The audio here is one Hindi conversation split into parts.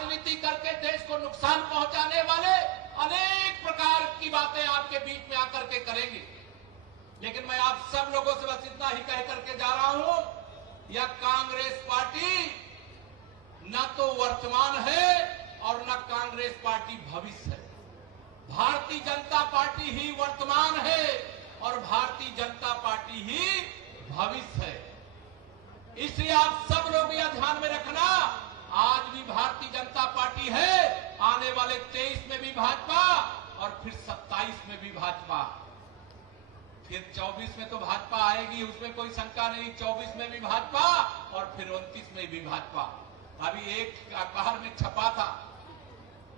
राजनीति करके देश को नुकसान पहुंचाने वाले अनेक प्रकार की बातें आपके बीच में आकर के करेंगे। लेकिन मैं आप सब लोगों से बस इतना ही कह करके जा रहा हूं, यह कांग्रेस पार्टी न तो वर्तमान है और न कांग्रेस पार्टी भविष्य है। भारतीय जनता पार्टी ही वर्तमान है और भारतीय जनता पार्टी ही भविष्य है। इसलिए आप सब लोग यह ध्यान में रखना, आज भी भारतीय जनता पार्टी है, आने वाले 23 में भी भाजपा और फिर 27 में भी भाजपा, फिर 24 में तो भाजपा आएगी, उसमें कोई शंका नहीं। 24 में भी भाजपा और फिर 29 में भी भाजपा। अभी एक अखबार में छपा था,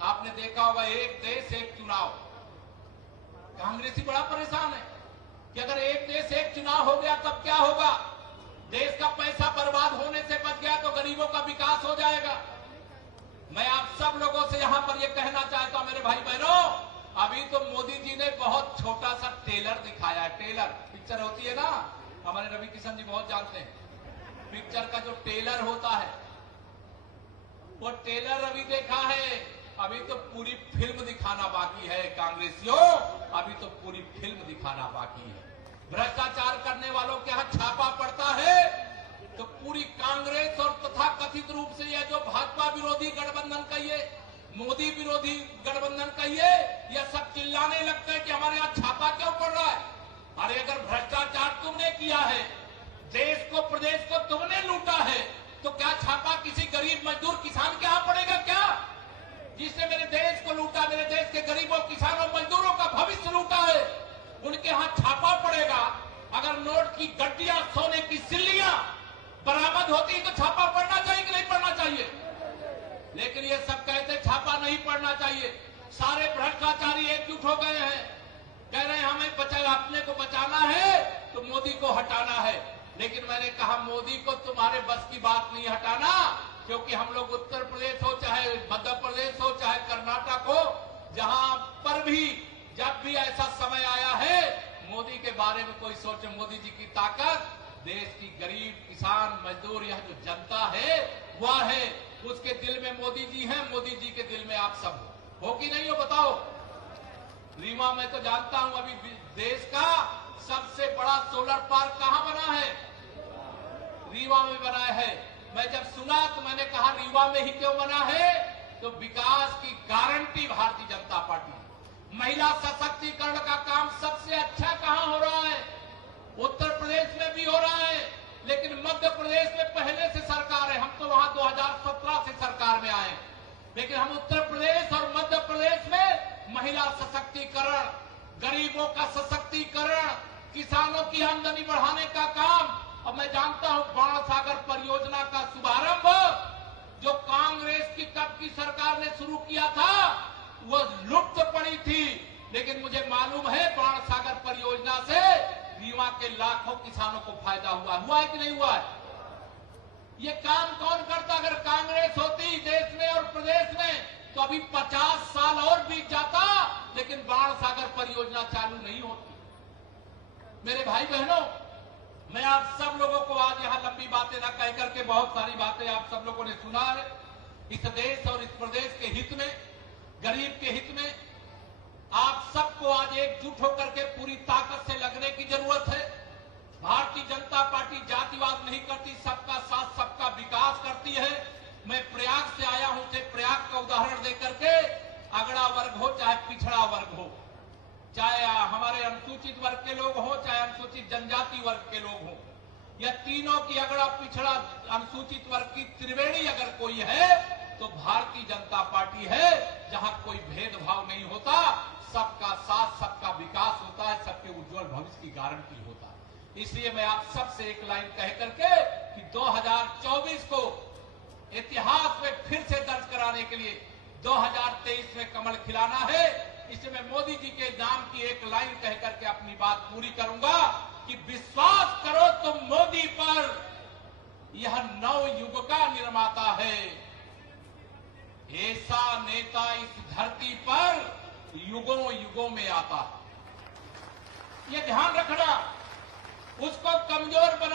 आपने देखा होगा, एक देश एक चुनाव। कांग्रेसी बड़ा परेशान है कि अगर एक देश एक चुनाव हो गया तब क्या होगा। देश का पैसा बर्बाद होने से बच गया तो गरीबों का विकास हो जाएगा। मैं आप सब लोगों से यहां पर यह कहना चाहता हूं, मेरे भाई बहनों, अभी तो मोदी जी ने बहुत छोटा सा टेलर दिखाया है। टेलर पिक्चर होती है ना, हमारे रवि किशन जी बहुत जानते हैं। पिक्चर का जो टेलर होता है वो टेलर अभी देखा है, अभी तो पूरी फिल्म दिखाना बाकी है। कांग्रेसियों, अभी तो पूरी फिल्म दिखाना बाकी है। भ्रष्टाचार करने वालों के यहां छापा पड़ता है तो पूरी कांग्रेस और तथा कथित रूप से यह जो भाजपा विरोधी गठबंधन कहिए, मोदी विरोधी गठबंधन कहिए, यह सब चिल्लाने लगते हैं कि हमारे यहां छापा क्यों पड़ रहा है। अरे अगर भ्रष्टाचार तुमने किया है, देश को प्रदेश को तुमने लूटा है, तो क्या छापा किसी गरीब मजदूर किसान के यहां पड़ेगा क्या? जिसने मेरे देश को लूटा, मेरे देश के गरीबों, किसानों, मजदूरों का भविष्य लूटा है, उनके यहां छापा पड़ेगा। अगर नोट की गड्डियां, सोने की सिल्लियां बरामद होती तो छापा पड़ना चाहिए कि नहीं पड़ना चाहिए? लेकिन ये सब कहते छापा नहीं पड़ना चाहिए। सारे भ्रष्टाचारी एकजुट हो गए हैं, कह रहे हैं हमें अपने को बचाना है तो मोदी को हटाना है। लेकिन मैंने कहा मोदी को तुम्हारे बस की बात नहीं हटाना, क्योंकि हम लोग उत्तर प्रदेश हो, चाहे मध्य प्रदेश हो, चाहे कर्नाटक हो, जहां पर भी जब भी ऐसा समय आया है, मोदी के बारे में कोई सोचे। मोदी जी की ताकत देश की गरीब, किसान, मजदूर, यह जो जनता है वह है, उसके दिल में मोदी जी हैं, मोदी जी के दिल में आप सब हो कि नहीं हो बताओ। रीवा में तो जानता हूं अभी देश का सबसे बड़ा सोलर पार्क कहां बना है? रीवा में बना है। मैं जब सुना तो मैंने कहा रीवा में ही क्यों बना है? तो विकास की गारंटी भारतीय जनता पार्टी। महिला सशक्तिकरण का काम सबसे अच्छा कहां हो रहा है? उत्तर प्रदेश में भी हो रहा है, लेकिन मध्य प्रदेश में पहले से सरकार है। हम तो वहां 2017 से सरकार में आए, लेकिन हम उत्तर प्रदेश और मध्य प्रदेश में महिला सशक्तिकरण, गरीबों का सशक्तिकरण, किसानों की आमदनी बढ़ाने का काम। और मैं जानता हूं बाण सागर परियोजना का शुभारंभ जो कांग्रेस की तब की सरकार ने शुरू किया था, वो लुप्त पड़ी थी। लेकिन मुझे मालूम है बाण सागर परियोजना से रीवा के लाखों किसानों को फायदा हुआ है कि नहीं हुआ है? ये काम कौन करता? अगर कांग्रेस होती देश में और प्रदेश में तो अभी 50 साल और बीत जाता, लेकिन बाण सागर परियोजना चालू नहीं होती। मेरे भाई बहनों, मैं आप सब लोगों को आज यहां लंबी बातें न कह करके, बहुत सारी बातें आप सब लोगों ने सुना है। इस देश और इस प्रदेश के हित में, गरीब के हित में आप सबको आज एकजुट होकर के पूरी ताकत से लगने की जरूरत है। भारतीय जनता पार्टी जातिवाद नहीं करती, सबका साथ सबका विकास करती है। मैं प्रयाग से आया हूं, से प्रयाग का उदाहरण देकर के, अगड़ा वर्ग हो चाहे पिछड़ा वर्ग हो, चाहे हमारे अनुसूचित वर्ग के लोग हो, चाहे अनुसूचित जनजाति वर्ग के लोग हो, यह तीनों की अगड़ा पिछड़ा अनुसूचित वर्ग की त्रिवेणी अगर कोई है तो भारतीय जनता पार्टी है, जहां कोई भेदभाव नहीं होता, सबका साथ सबका विकास होता है, सबके उज्जवल भविष्य की गारंटी होता है। इसलिए मैं आप सबसे एक लाइन कह करके कि 2024 को इतिहास में फिर से दर्ज कराने के लिए 2023 में कमल खिलाना है। इसलिए मैं मोदी जी के नाम की एक लाइन कह करके अपनी बात पूरी करूंगा कि विश्वास करो तुम मोदी पर, यह नव युग का निर्माता है। ऐसा नेता इस धरती पर युगों युगों में आता है, यह ध्यान रखना। उसको कमजोर बना